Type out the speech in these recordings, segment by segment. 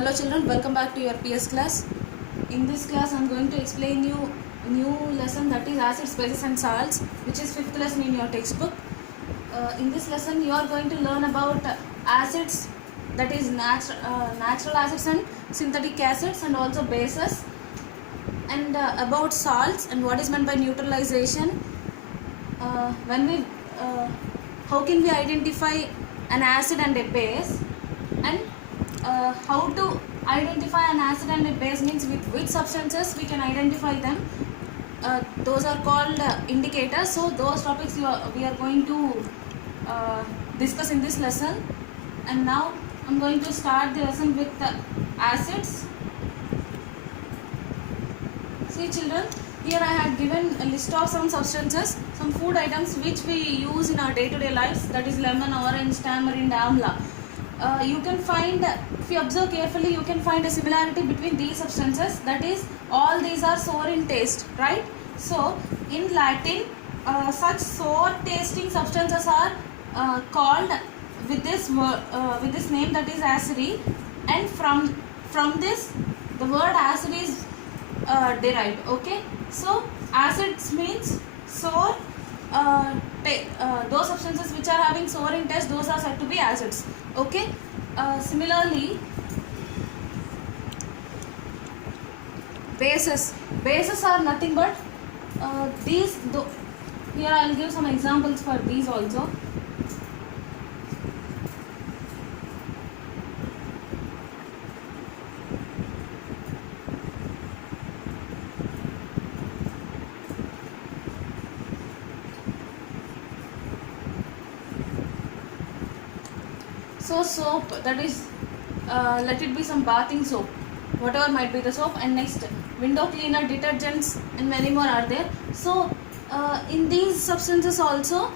Hello children, welcome back to your PS class. In this class I am going to explain you new lesson, that is acids, bases and salts, which is 5th lesson in your textbook. In this lesson you are going to learn about acids, that is natural acids and synthetic acids, and also bases, and about salts and what is meant by neutralization. When we how can we identify an acid and a base, and how to identify an acid and a base means with which substances we can identify them. Those are called indicators. So those topics we are going to discuss in this lesson. And now I'm going to start the lesson with the acids. See children, here I had given a list of some substances, some food items which we use in our day-to-day lives, that is lemon, orange, tamarind, amla. You can find, if you observe carefully, you can find a similarity between these substances, that is all these are sour in taste, right? So in Latin, such sour tasting substances are called with this name, that is acid, and from this the word acid is derived. Okay, so acids means sour. Those substances which are having sour in taste, those are said to be acids. Okay, similarly bases are nothing but here I will give some examples for these also. So soap, that is let it be some bathing soap, whatever might be the soap, and next window cleaner, detergents, and many more are there. So in these substances also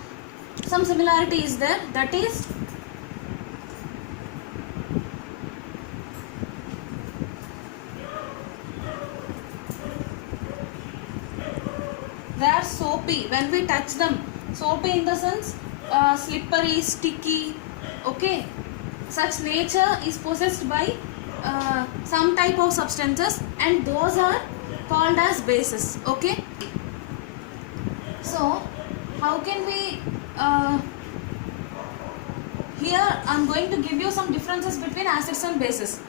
some similarity is there, that is they are soapy when we touch them. Soapy in the sense slippery, sticky. Okay, such nature is possessed by some type of substances, and those are called as bases. Okay, so how can we here I am going to give you some differences between acids and bases.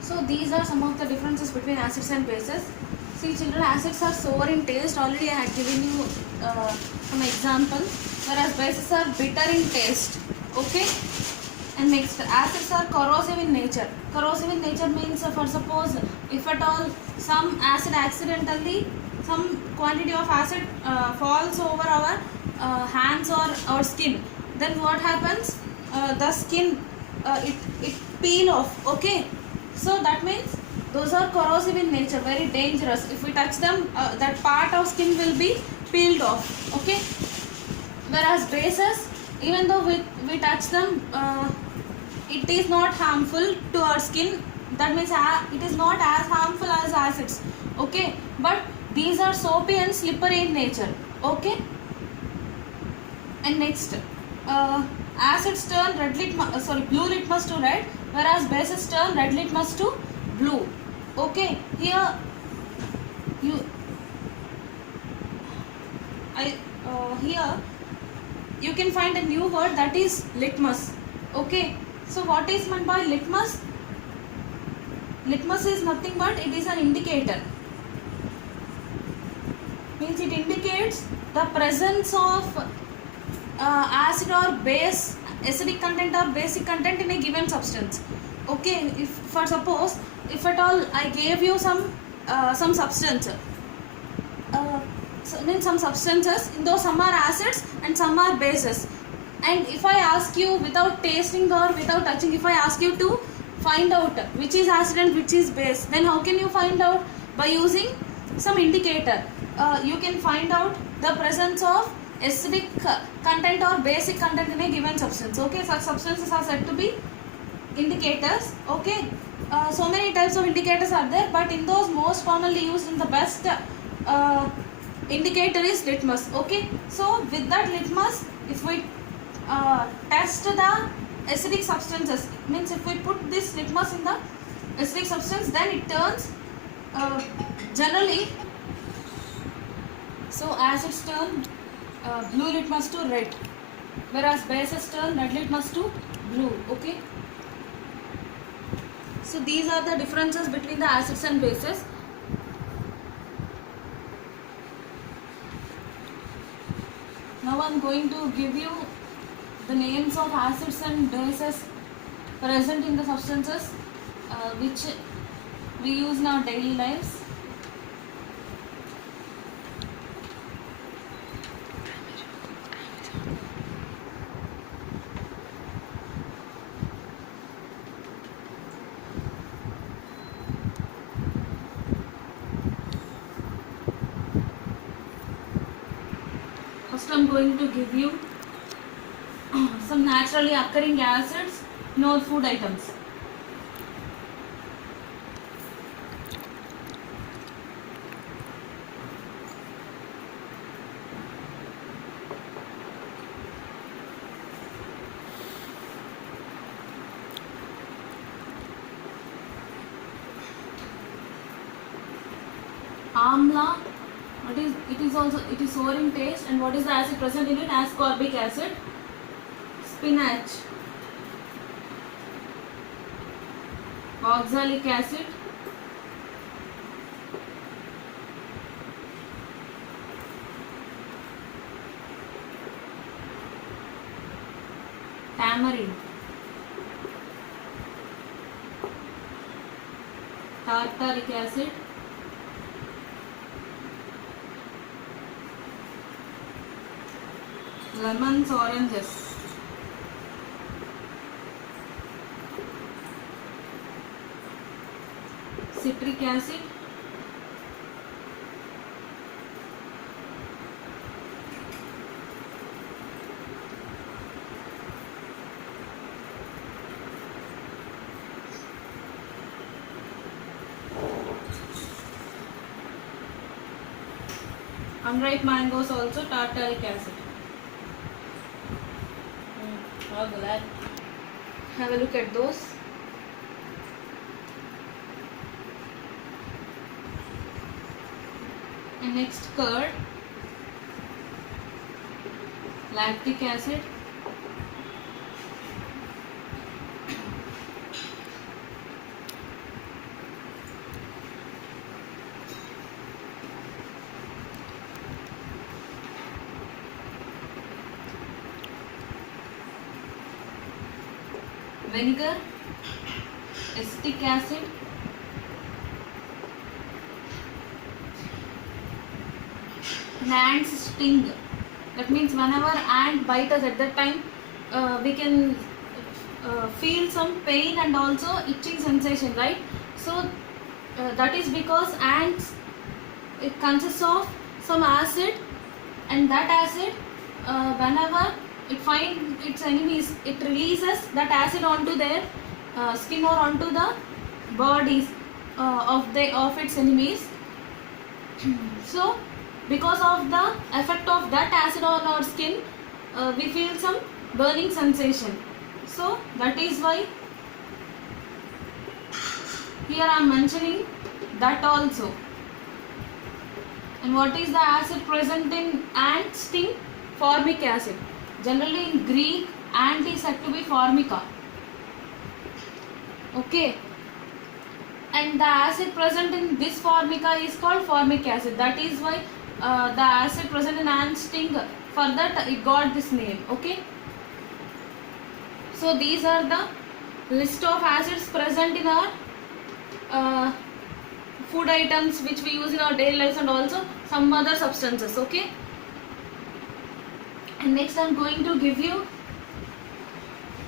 So these are some of the differences between acids and bases. See children, acids are sour in taste, already I had given you some examples, whereas bases are bitter in taste. Okay, and next, acids are corrosive in nature. Corrosive in nature means, for suppose if at all some acid accidentally, some quantity of acid falls over our hands or our skin, then what happens? The skin it peel off. Okay, so that means those are corrosive in nature, very dangerous. If we touch them, that part of skin will be peeled off. Okay, whereas bases, even though we touch them, it is not harmful to our skin. That means it is not as harmful as acids. Okay, but these are soapy and slippery in nature. Okay, and next, acids turn blue litmus to red, whereas bases turn red litmus to blue. Okay, here you here you can find a new word, that is litmus. Okay, so what is meant by litmus? Litmus is nothing but it is an indicator. Means it indicates the presence of acid or base, acidic content or basic content in a given substance. Okay, if for suppose if at all I gave you some substance, means some substances, in those some are acids and some are bases, and if I ask you without tasting or without touching, if I ask you to find out which is acid and which is base, then how can you find out? By using some indicator. You can find out the presence of acidic content or basic content in a given substance. Okay, such substances are said to be indicators. Okay, so many types of indicators are there, but in those most commonly used and the best indicator is litmus. Okay, so with that litmus, if we test the acidic substances, means if we put this litmus in the acidic substance, then it turns generally, so acids turn blue litmus to red, whereas bases turn red litmus to blue. Okay, so these are the differences between the acids and bases. Now I am going to give you the names of acids and bases present in the substances which we use in our daily lives. First I am going to give you some naturally occurring acids in all food items. Amla, it is sour in taste, and what is the acid present in it? Ascorbic acid. Spinach, oxalic acid, tamarind, tartaric acid, lemons, oranges, citric acid, unripe mangoes also tartaric acid. How glad. Have a look at those. And next, curd, lactic acid, vinegar, acetic acid, and ants sting. That means whenever ant bite us, at that time we can feel some pain and also itching sensation, right? So that is because ants, it consists of some acid, and that acid whenever it finds its enemies, it releases that acid onto their skin or onto the bodies of its enemies. So because of the effect of that acid on our skin, we feel some burning sensation. So that is why here I am mentioning that also. And what is the acid present in ant sting? Formic acid. Generally in Greek, ant is said to be formica. Okay. And the acid present in this formica is called formic acid. That is why the acid present in ant sting, for that it got this name. Okay. So these are the list of acids present in our food items which we use in our daily lives, and also some other substances. Okay. And next I am going to give you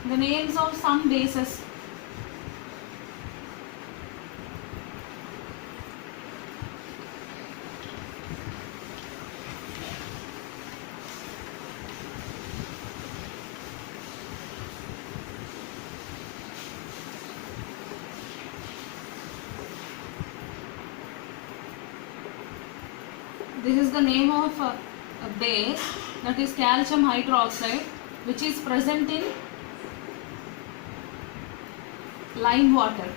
the names of some bases. This is the name of a base, that is calcium hydroxide, which is present in lime water.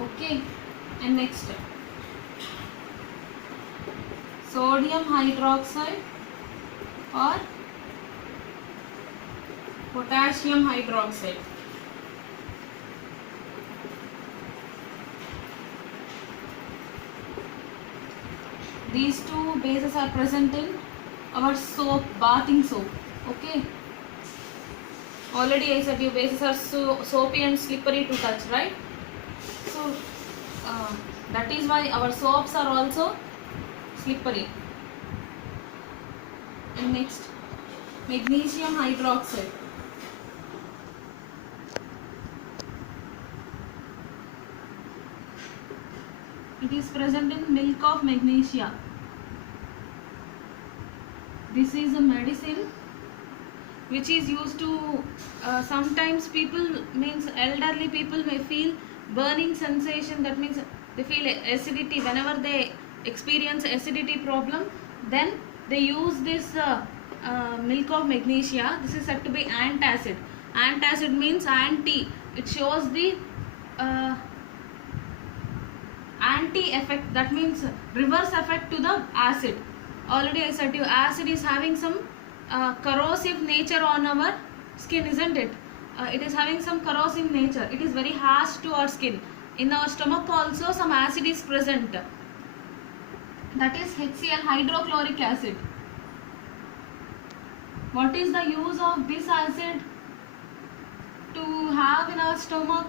Okay. And next, sodium hydroxide or potassium hydroxide. These two bases are present in our soap, bathing soap. Okay. Already I said you bases are soapy and slippery to touch, right? So that is why our soaps are also slippery. And next, magnesium hydroxide. It is present in milk of magnesia. This is a medicine which is used to sometimes people, means elderly people may feel burning sensation. That means they feel acidity. Whenever they experience acidity problem, then they use this milk of magnesia. This is said to be antacid. Antacid means anti. It shows the anti effect, that means reverse effect to the acid. Already I said to you, acid is having some corrosive nature on our skin, isn't it? It is having some corrosive nature. It is very harsh to our skin. In our stomach also some acid is present. That is HCl, hydrochloric acid. What is the use of this acid to have in our stomach?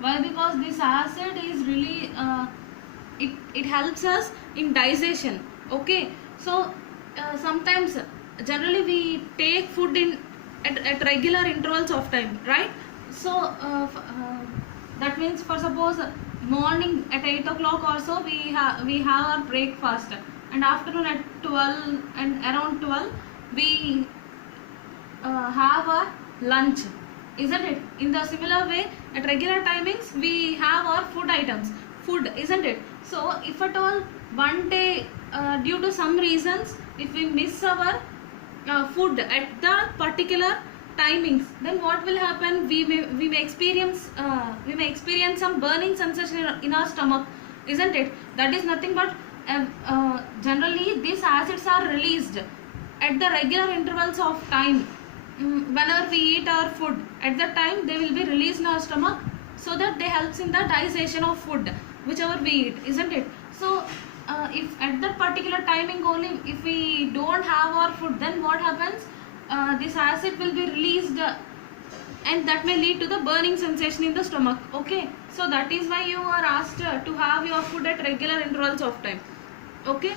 Why? Because this acid is really it helps us in digestion. Okay. So sometimes generally we take food in at regular intervals of time, right? So that means, for suppose morning at 8 o'clock or so we have our breakfast, and afternoon at 12 and around 12 we have our lunch, isn't it? In the similar way, at regular timings we have our food, isn't it? So if at all one day due to some reasons if we miss our food at the particular timings, then what will happen? We may experience some burning sensation in our stomach, isn't it? That is nothing but generally these acids are released at the regular intervals of time. Whenever we eat our food, at that time they will be released in our stomach, so that they helps in the digestion of food whichever we eat, isn't it? So if at that particular timing only if we don't have our food, then what happens? This acid will be released and that may lead to the burning sensation in the stomach. Okay, so that is why you are asked to have your food at regular intervals of time. Okay,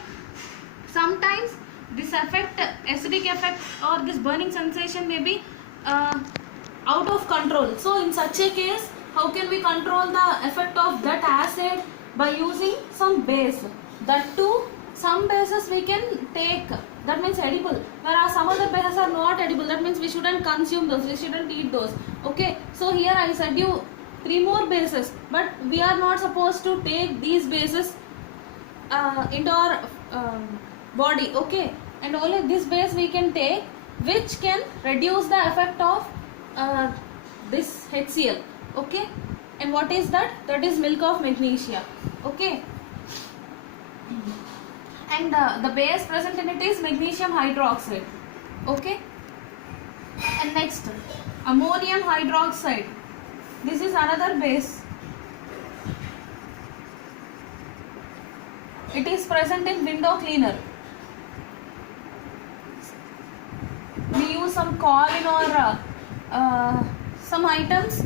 sometimes this effect, acidic effect or this burning sensation may be out of control. So in such a case, how can we control the effect of that acid? By using some base, that too some bases we can take, that means edible, whereas some other bases are not edible, that means we shouldn't consume those, we shouldn't eat those. Okay, so here I said you 3 more bases, but we are not supposed to take these bases into our body. Okay, and only this base we can take which can reduce the effect of this HCl. Okay, and what is that? That is milk of magnesia. Okay, and the base present in it is magnesium hydroxide. Okay, and next ammonium hydroxide, this is another base. It is present in window cleaner. We use some coin or some items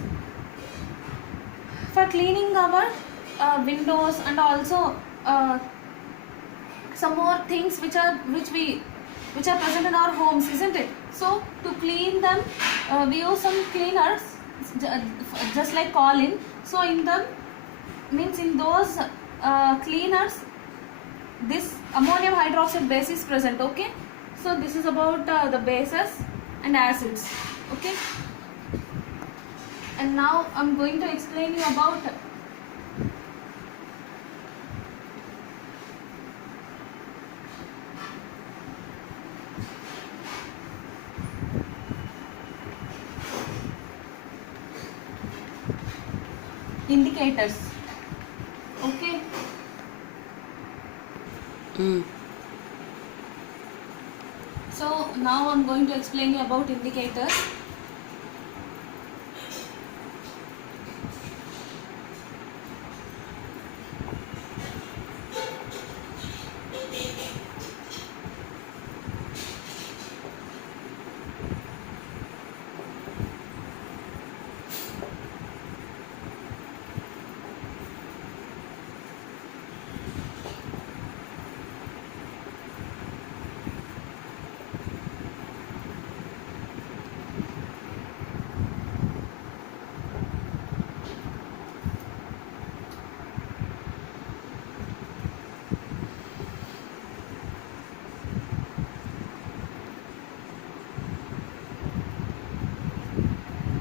for cleaning our windows, and also some more things which are present in our homes, isn't it? So to clean them, we use some cleaners just like Colin. So in them, means in those cleaners, this ammonium hydroxide base is present. Okay, so this is about the bases and acids. Okay, and now I'm going to explain you about indicators. Okay. So now I'm going to explain you about indicators.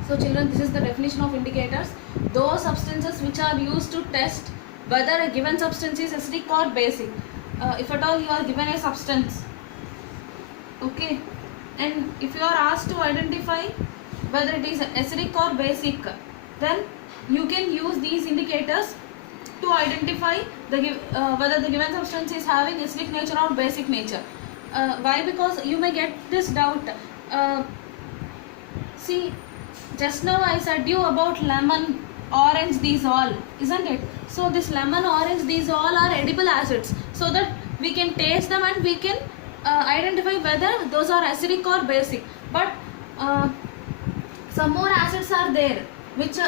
So children, this is the definition of indicators. Those substances which are used to test whether a given substance is acidic or basic. If at all you are given a substance, okay, and if you are asked to identify whether it is acidic or basic, then you can use these indicators to identify whether the given substance is having acidic nature or basic nature. Why? Because you may get this doubt. See, just now I said you about lemon, orange, these all, isn't it? So this lemon, orange, these all are edible acids, so that we can taste them and we can identify whether those are acidic or basic. But some more acids are there which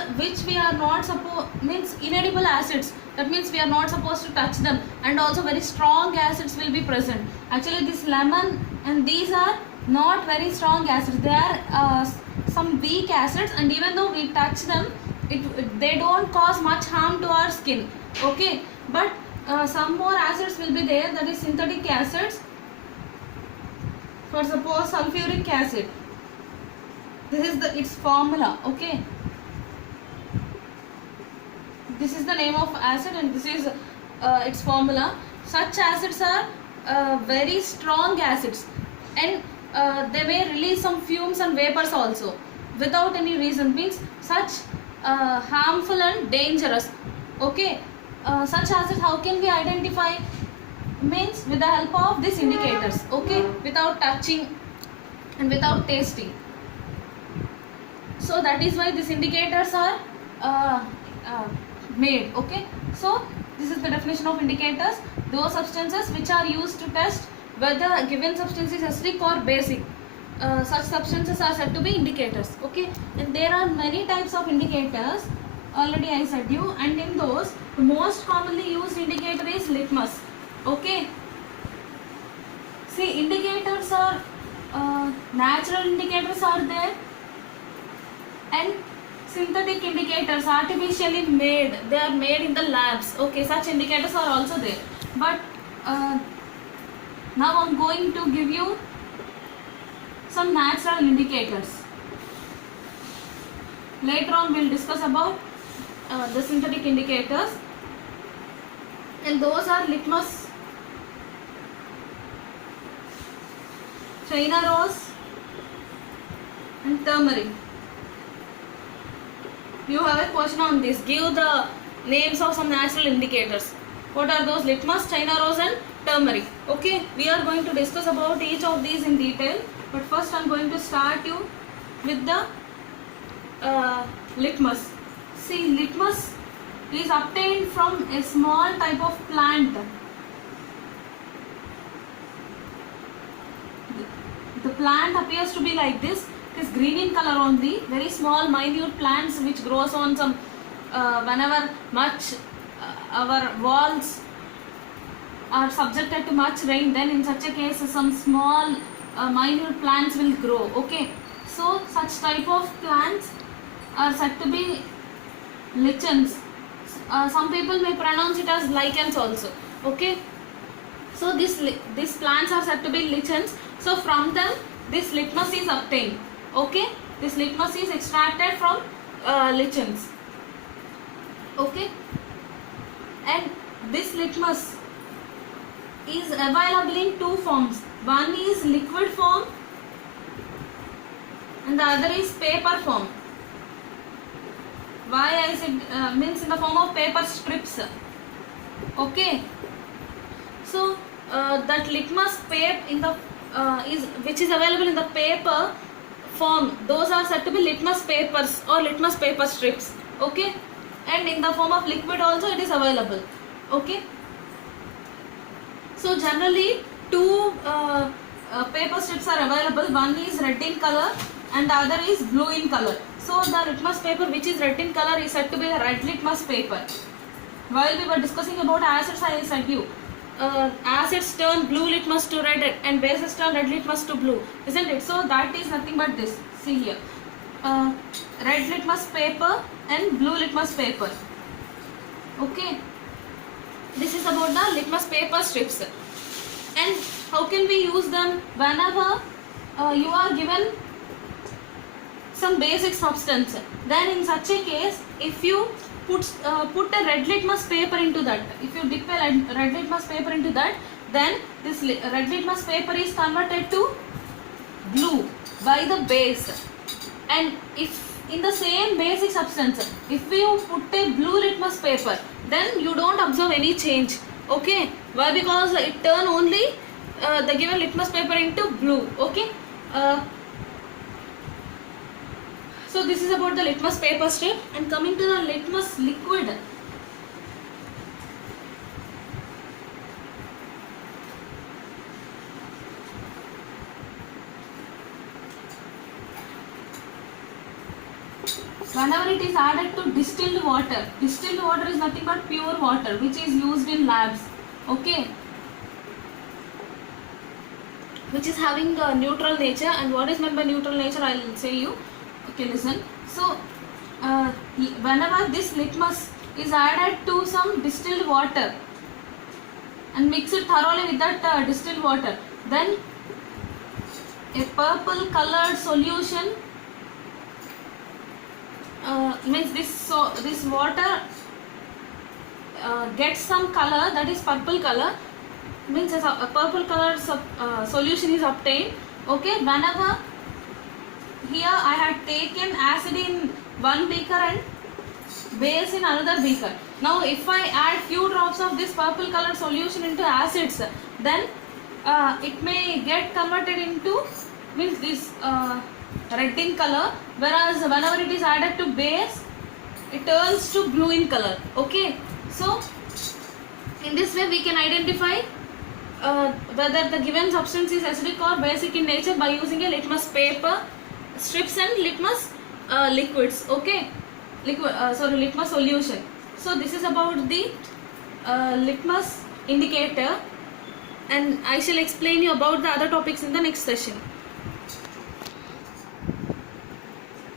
we are not means inedible acids, that means we are not supposed to touch them, and also very strong acids will be present. Actually this lemon and these are not very strong acids, they are some weak acids, and even though we touch them, they don't cause much harm to our skin. Okay, but some more acids will be there, that is synthetic acids. For suppose sulfuric acid, this is its formula. Okay, this is the name of acid and this is its formula. Such acids are very strong acids, and they may release some fumes and vapors also without any reason, means such harmful and dangerous. Okay, such acids how can we identify? Means with the help of these indicators. Okay, without touching and without tasting. So that is why these indicators are made. Okay, so this is the definition of indicators. Those substances which are used to test whether a given substance is acidic or basic, such substances are said to be indicators. Okay, and there are many types of indicators, already I said you, and in those the most commonly used indicator is litmus. Okay, see, indicators are natural indicators are there, and synthetic indicators, artificially made, they are made in the labs. Okay, such indicators are also there, but Now I'm going to give you some natural indicators. Later on we'll discuss about the synthetic indicators, and those are litmus, China rose and turmeric. You have a question on this. Give the names of some natural indicators. What are those? Litmus, China rose and turmeric. Okay, we are going to discuss about each of these in detail, but first I am going to start you with the litmus. See, litmus is obtained from a small type of plant. The plant appears to be like this. It is green in color only. Very small, minute plants which grows on some whenever much our walls are subjected to much rain. Then in such a case, some small minute plants will grow. Okay, so such type of plants are said to be lichens. Some people may pronounce it as lichens also. Okay, so these plants are said to be lichens. So from them this litmus is obtained. Okay, this litmus is extracted from lichens. Okay, and this litmus is available in two forms. One is liquid form and the other is paper form. Why I said means in the form of paper strips. Okay, so that litmus paper in the which is available in the paper form, those are said to be litmus papers or litmus paper strips. Okay, and in the form of liquid also it is available. Okay, so generally two paper strips are available. One is red in color and the other is blue in color. So the litmus paper which is red in color is said to be the red litmus paper. While we were discussing about acids, I said you acids turn blue litmus to red and bases turn red litmus to blue, isn't it? So that is nothing but this. See here, red litmus paper and blue litmus paper. Okay, this is about the litmus paper strips. And how can we use them? Whenever you are given some basic substance, then in such a case, if you put a red litmus paper into that, if you dip a red litmus paper into that, then this red litmus paper is converted to blue by the base. And if in the same basic substance, if you put a blue litmus paper, then you don't observe any change. Okay, why? Because it turn only the given litmus paper into blue. Okay, so this is about the litmus paper strip. And coming to the litmus liquid, whenever it is added to distilled water is nothing but pure water which is used in labs. Okay, which is having a neutral nature. And what is meant by neutral nature, I will say you. Okay, listen. So whenever this litmus is added to some distilled water and mix it thoroughly with that distilled water, then a purple colored solution means this water gets some color, that is purple color, means a purple colored solution is obtained. Okay, whenever here I had taken acid in one beaker and base in another beaker. Now if I add few drops of this purple colored solution into acids, then it may get converted into, means this red in color, whereas whenever it is added to base, it turns to blue in color. Okay, so in this way we can identify whether the given substance is acidic or basic in nature by using a litmus paper strips and litmus liquids. Okay, litmus solution. So this is about the litmus indicator, and I shall explain you about the other topics in the next session.